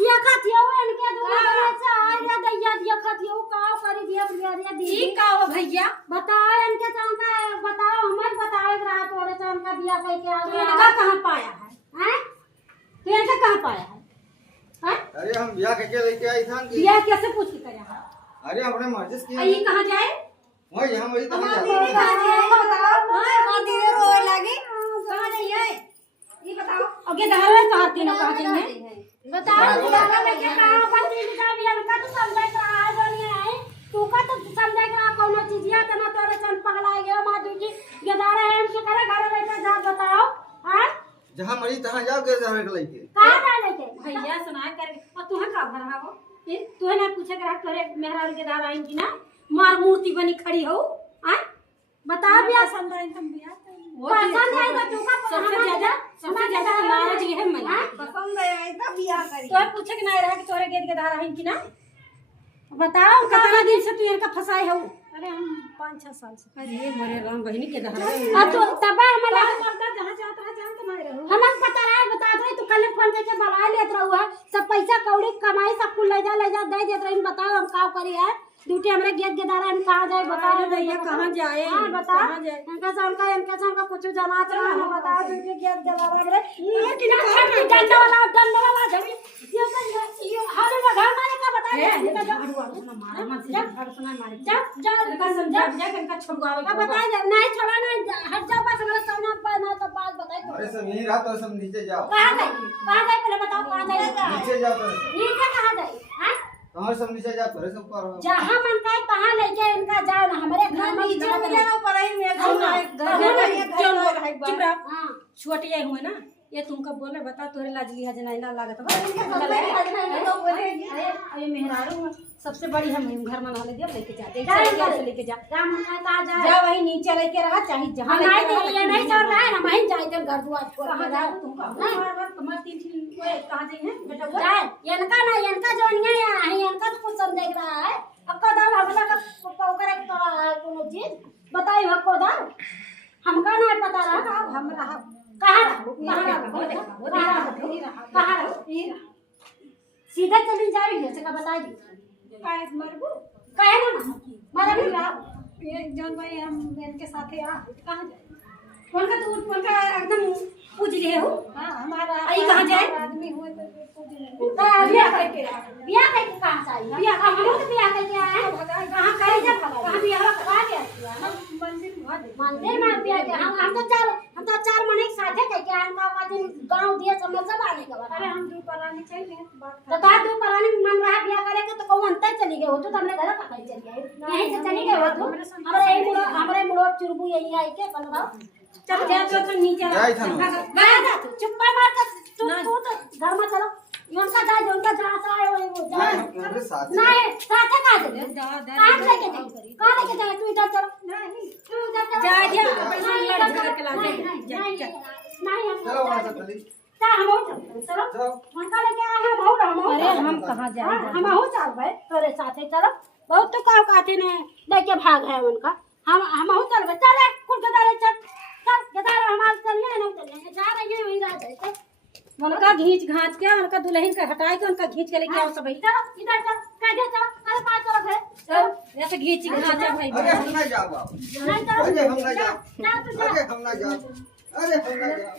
दिया खाती हो इनके दुकान से आ रे दैया दिया खाती हो का करी दिया बियारिया दी ठीक का हो भैया बताओ इनके चांका बताओ हमें बताओ रात वाले चांका बिया कह के आ तो इनका कहां पाया है हैं तो इनका कहां पाया है अरे हम बिया के लेके आई था बिया कैसे पूछ के करया अरे अपने मर्जी से ये कहां जाए वही हम वही तो दीदी कहां जाए बताओ हां दीदी रोए लगी कहां जाइए ये बताओ आगे दहरे तो हाथ तीनों कहां जाएंगे बताओ दुकान में के कहां पर तीन का बिया का तो समझाई तो आ जानी है तू का तो समझाई का कोनो चीजिया तना तोरे चन पगला गया माधु जी गदारे हैं के करे घर बैठे जा बताओ हां जहां मरी तहां जाओ के जाने के लेके कहां जाने के भैया सुना कर और तू का घर हो तू है ना पूछे करा तोरे मेहरारू के दार आइन की ना मार मूर्ति बनी खड़ी हो आ बता बिया समझाई तुम बिया पसंद आएगा तू का सबसे ज्यादा तुम्हारा जी है मैं पसंद आए तब बिया करी तो पूछे कि नहीं रहा कि तोरे गेट के धारा है कि ना बताओ कितना दिन से तू इनका फसाए हो अरे हम 5-6 साल से अरे मोरे राम बहनी के धारा अब तो तब हमारा जहां जाता है जान तो नहीं रहो हम पता रहा बता दे तू कल फोन करके बुला लेत रहू है सब पैसा कौड़ी कमाई सब कुल ले जा दे देत रही बताओ हम का करी है ड्यूटी हमरे गेट के दारा हम कहां जाए बताओ भैया कहां जाए हां बता कहां जाए इनका शाम का कुछ जनात रहा है बताओ ड्यूटी गेट के दारा हमरे ये कि डंडा वाला जमी ये हाले लगा मारे का बता मारा मत से घर सुना मारे जा इनका समझा जा इनका छुड़वावे का बता नहीं छोड़ा नहीं हट जा बस मेरे सामने पर ना तो बात बताई अरे सब यही रात और सब नीचे जाओ कहां जाए पहले बताओ कहां जाए नीचे जाओ तो नीचे कहां जाए हैं कहां सब नीचे जाओ तो सब ऊपर जहां मन का तहां लेके इनका जाओ ना हमारे घर में नीचे मुझे ना ऊपर ही मैं घर में क्यों बोल है चुप रह हां छोटी आई हुए ना ये तुमको बोले बता तोरे लाजली हजना ना लागत अरे मेहरारू सबसे बड़ी हम घर में ले दिया लेके जाते से लेके जा राम का जा जा वही नीचे लेके रहा चाहे जहां नहीं ये नहीं छोड़ रहा है हम ही जाए जब घर दुआर छोड़ कहां के जा जाओ तुमको तुम्हारे 3 कहां जाए हैं बेटा जाए इनका ना इनका जोनिया है इनका तो कुछ समझ रहा है अक्का दाल हमला का पोकर एक तो कोनो चीज बताई हक्को दाल हमका नहीं पता रहा हम रहा कहां सीधा चली जाए जैसे का बता दी काहे मरबू काहे ना मरा नहीं रहा एक जन भाई हम इनके साथ आ कहां जाए उनका एकदम पूछ लिए हो हां हमारा आई कहां जाए आदमी हुए तो बिया करके कहां से आई बिया हम तो बिया करके आए कहां करे जा कहां बिया करा गया मंदिर में बिया के हम तो चार महीने के साथे करके आए का दिन गांव दिए समझ सब आने के बाद अरे हम दो परानी चाहिए बात तो का दो परानी मन रहा बिया करे के तो कौन अंतर चली गए हो तो हमने घर का चली गए यहीं से चली गए हो तो हमरे मुड़ो चुरबू यहीं आई के बनवाओ चल जा तो नीचे गया जा चुप मार कर तू तो घर में चलो इनका जा जो उनका जहां से आए वो जा नहीं साथे का दे कहां लेके जाए तू इधर चल नहीं तू इधर चल जा अपना लड़ झगड़ के ला जा नहीं हम चलो वहां से चली चलो उनका लेके आए हम अरे हम कहां जाए हम हो चल भाई तोरे साथे चलो बहुत तो काव काटे ने लेके भाग है उनका हम हो चल चल कुल गदारे चल गदारे हमारे चलिए नहीं चलिए जा रही है वहीं रह जाए उनका घींच घांच के उनका दुल्हन का हटाए के उनका घींच के लेके आओ सब चलो इधर चल कैसे चलो अरे पास चलो घर चल ऐसे घींच घांचा भाई अरे हम ना जाओ बाबू नहीं चलो अरे हम ना जाओ जा तू जा अरे हम ना जाओ अरे हम ना जाओ